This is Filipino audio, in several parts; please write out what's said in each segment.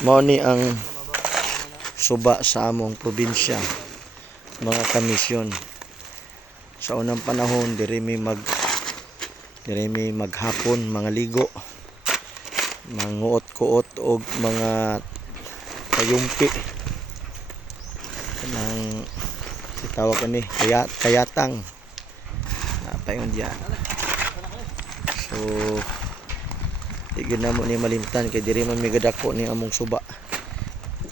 Mao ni ang suba sa among probinsya, mga kamisyon. Sa unang panahon diri mi maghapon mga ligo, manguot-kuot og mga kayumpi kanang itawag ani kayatang napayon diyan. So tigid namo ni malimtan kay diri man migadako ni among suba.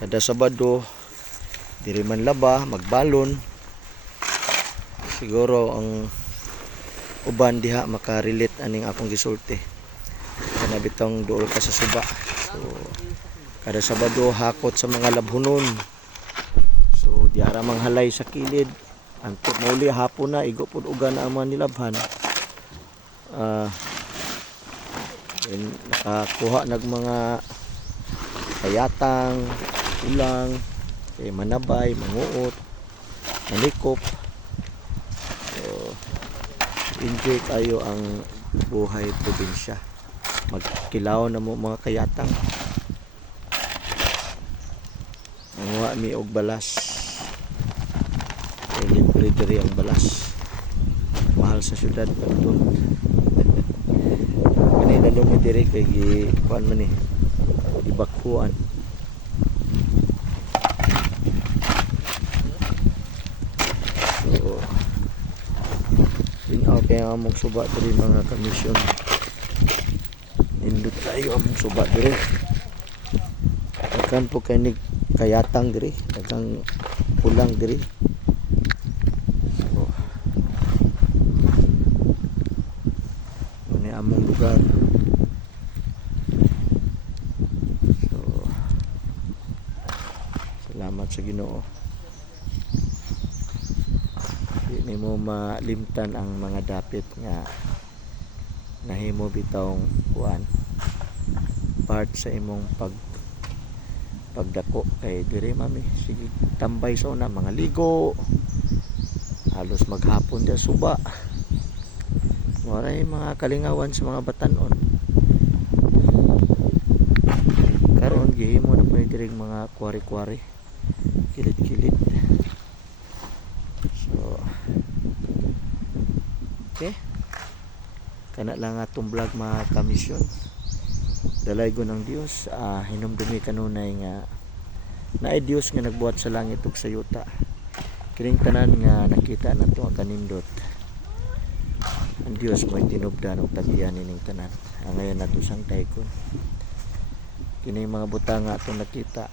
Kada Sabado diri man laba magbalon. Siguro ang uban diha makarelate aning akong gisulti. Kana bitong duol ka sa suba. So kada Sabado hakot sa mga labhunon. So diara manghalay sa kilid. Anto mauli hapon na igo pud ugan na ang mga nilabhan. Nakakuha nag mga kayatang, ulang, manabay, manguot, malikop. So, enjoy kayo ang buhay probinsya. Magkilaw na mo mga kayatang. Manguha mi og balas. Libre diri ang balas. Mahal sa syudad pagtun. Kanina mi diri kay kuan man ni ibakhuan. So kaya among suba diri mga kamisyon. Indot tayo among suba diri. Daghang po kay kayatang diri, daghang pulang diri. So ini among lugar. So salamat sa Ginoo. Di mo malimtan ang mga dapit nga nahimo bitawng kuan part sa imong pagdako kay diri mami sige tambay sa una mga ligo halos maghapon dia suba waray mga kalingawan sa mga batanon karon gihimo na pud diri mga kwari-kwari kilid-kilid. Okay. Kana lang atong vlog mga kamisyon. Dalay ko ng Dios, hinumdumi kanunay nga naay Dios nga nagbuhat sa langit ug sa yuta. Kining tanan nga nakita nato ang kanindot. Ang Dios may tinubdan og tagiyan ning tanan. Ang ngayon nato sang taykon. Kining mga butang nga atong nakita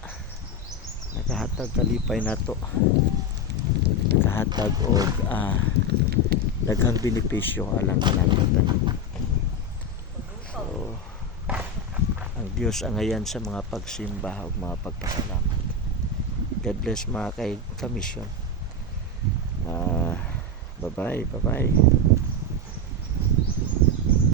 nakahatag kalipay nato. Nakahatag og daghang benepisyo alang kanang. So ang Dios ang ayan sa mga pagsimba ug mga pagpasalamat. God bless mga kay kamisyon. Bye bye.